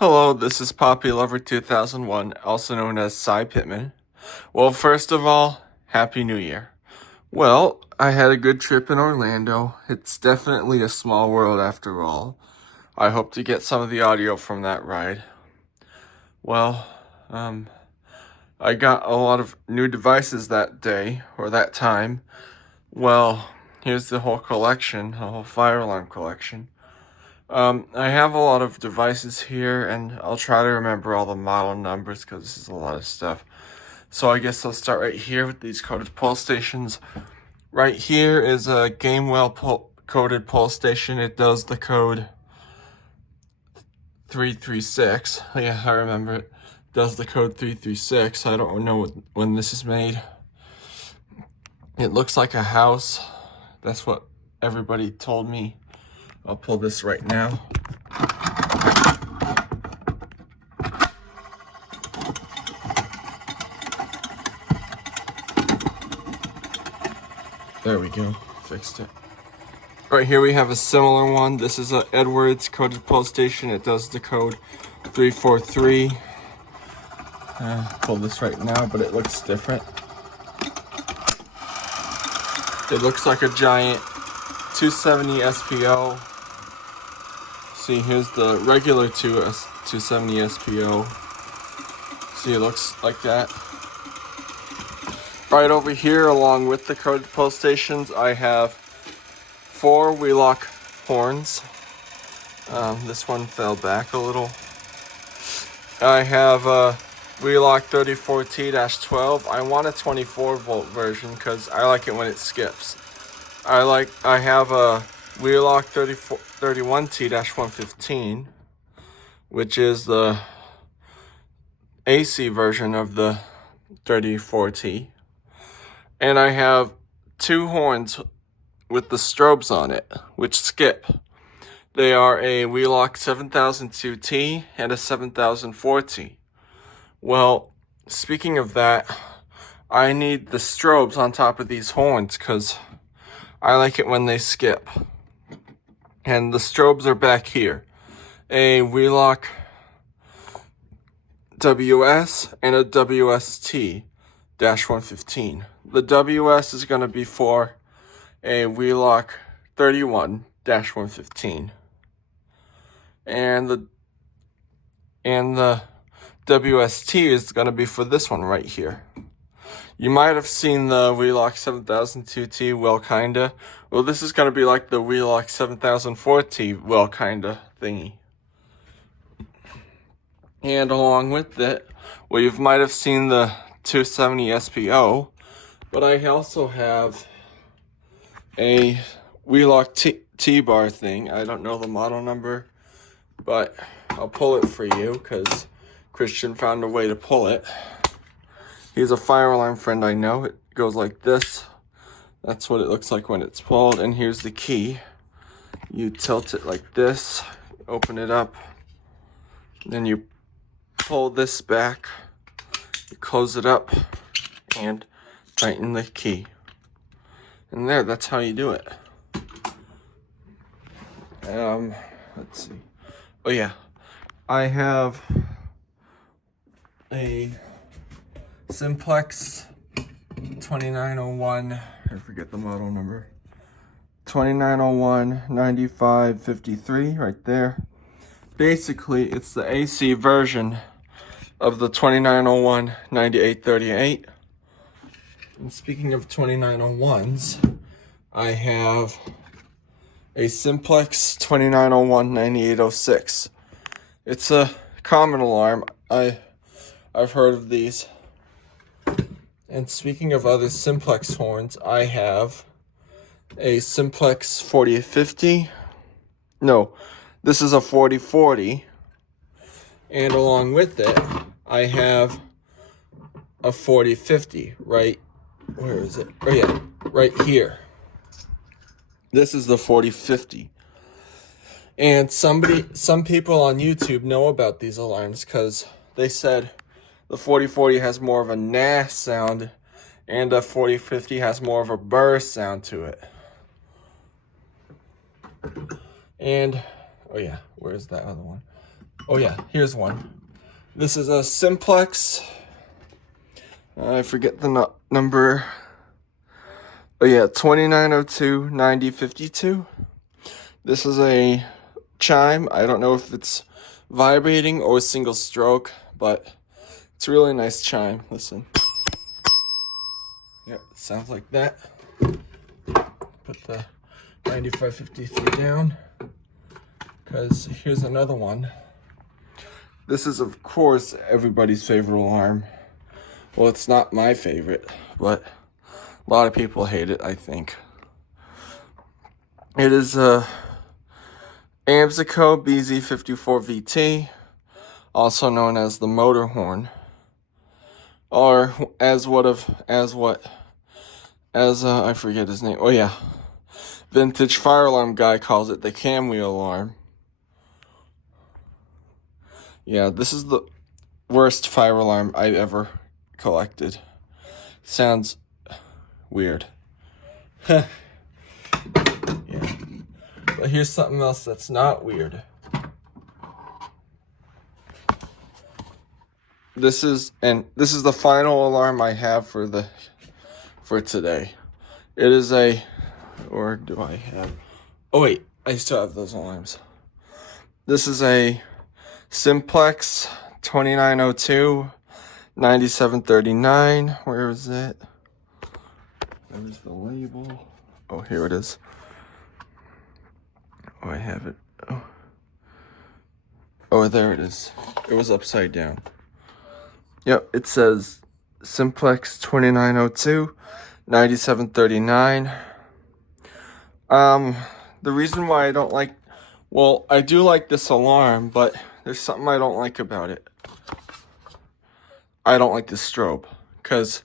Hello, this is Poppy Lover 2001, also known as Cy Pittman. Well, first of all, Happy New Year. Well, I had a good trip in Orlando. It's definitely a small world after all. I hope to get some of the audio from that ride. Well, I got a lot of new devices that day, or that time. Well, here's the whole collection, the whole fire alarm collection. I have a lot of devices here, and I'll try to remember all the model numbers because this is a lot of stuff. So I guess I'll start right here with these coded pull stations. Right here is a Gamewell coded pull station. It does the code 336. Yeah, I remember it. Does the code 336. I don't know when this is made. It looks like a house. That's what everybody told me. I'll pull this right now. There we go, fixed it. Right here we have a similar one. This is a Edwards coded pull station. It does the code 343. Pull this right now, but it looks different. It looks like a giant 270 SPO. See, here's the regular 270 SPO. See, it looks like that. Right over here, along with the coded pull stations, I have 4 Wheelock horns. This one fell back a little. I have a Wheelock 34T-12. I want a 24 volt version because I like it when it skips. I have a Wheelock 31T-115, which is the AC version of the 34T. And I have 2 horns with the strobes on it, which skip. They are a Wheelock 7002T and a 7004T. Well, speaking of that, I need the strobes on top of these horns because I like it when they skip. And the strobes are back here. A Wheelock WS and a WST-115. The WS is going to be for a Wheelock 31-115. And the WST is going to be for this one right here. You might have seen the Wheelock 7002T, well kinda. Well, this is going to be like the Wheelock 7004T, well kinda thingy. And along with it, well, you might have seen the 270 SPO, but I also have a Wheelock T-bar thing. I don't know the model number, but I'll pull it for you because Christian found a way to pull it. He's a fire alarm friend I know. It goes like this. That's what it looks like when it's pulled. And here's the key. You tilt it like this, open it up, then you pull this back, you close it up, and tighten the key. And there, that's how you do it. Let's see. Oh yeah, I have a Simplex 2901, I forget the model number, 2901 9553 right there. Basically, it's the AC version of the 2901 9838. And speaking of 2901s, I have a Simplex 2901 9806. It's a common alarm. I've heard of these. And speaking of other Simplex horns, I have a Simplex 4050. No, this is a 4040. And along with it, I have a 4050 right, where is it? Oh yeah, right here. This is the 4050. And some people on YouTube know about these alarms because they said the 4040 has more of a nah sound and the 4050 has more of a burr sound to it. And, oh yeah, where's that other one? Oh yeah, here's one. This is a Simplex. I forget the number. Oh yeah, 2902-9052. This is a chime. I don't know if it's vibrating or a single stroke, but it's a really nice chime. Listen. Yep, it sounds like that. Put the 9553 down, because here's another one. This is, of course, everybody's favorite alarm. Well, it's not my favorite, but a lot of people hate it, I think. It is a Amsico BZ54VT, also known as the motor horn, or I forget his name. Oh yeah, vintage fire alarm guy calls it the cam wheel alarm. Yeah, this is the worst fire alarm I've ever collected. Sounds weird. Yeah. But here's something else that's not weird. This is the final alarm I have for today. It is or do I have? Oh wait, I still have those alarms. This is a Simplex 2902-9739. Where is it? Where's the label? Oh, here it is. Oh, I have it. Oh, there it is. It was upside down. Yep, it says Simplex 2902-9739. The reason why I don't like, well, I do like this alarm, but there's something I don't like about it. I don't like the strobe, because it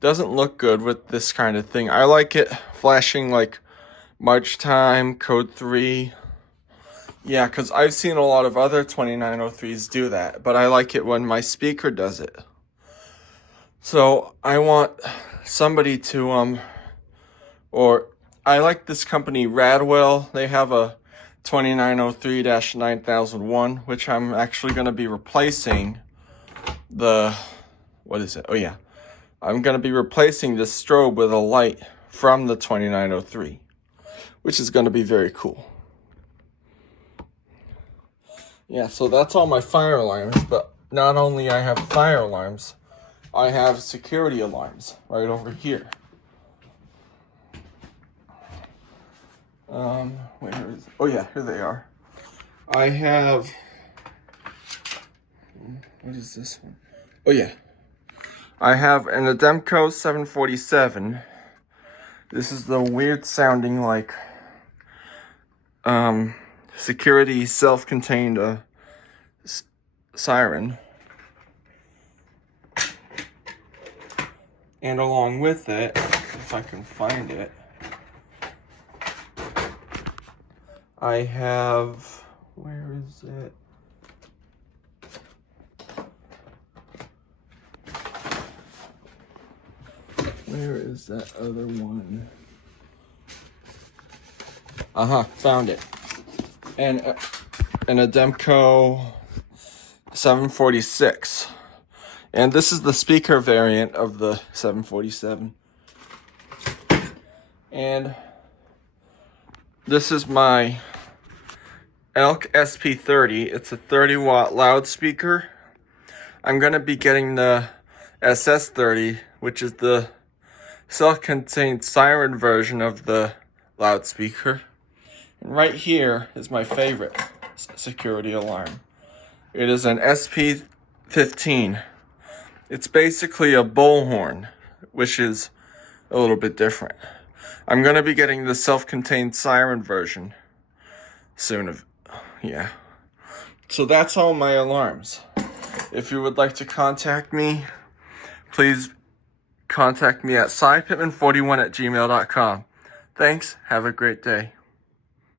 doesn't look good with this kind of thing. I like it flashing like March time, code 3. Yeah, because I've seen a lot of other 2903s do that, but I like it when my speaker does it. So I want somebody to, or I like this company, Radwell. They have a 2903-9001, which I'm actually going to be replacing what is it? Oh yeah. I'm going to be replacing this strobe with a light from the 2903, which is going to be very cool. Yeah, so that's all my fire alarms, but not only I have fire alarms, I have security alarms right over here. Where is it? Oh yeah, here they are. I have, what is this one? Oh yeah. I have an Ademco 747. This is the weird sounding like security self-contained siren. And along with it, if I can find it, I have, where is it? Where is that other one? Found it. And an Ademco 746. And this is the speaker variant of the 747. And this is my Elk SP30. It's a 30-watt loudspeaker. I'm going to be getting the SS30, which is the self-contained siren version of the loudspeaker. And right here is my favorite security alarm. It is an SP15. It's basically a bullhorn, which is a little bit different. I'm going to be getting the self-contained siren version soon. Yeah. So that's all my alarms. If you would like to contact me, please contact me at cypittman41@gmail.com. Thanks. Have a great day.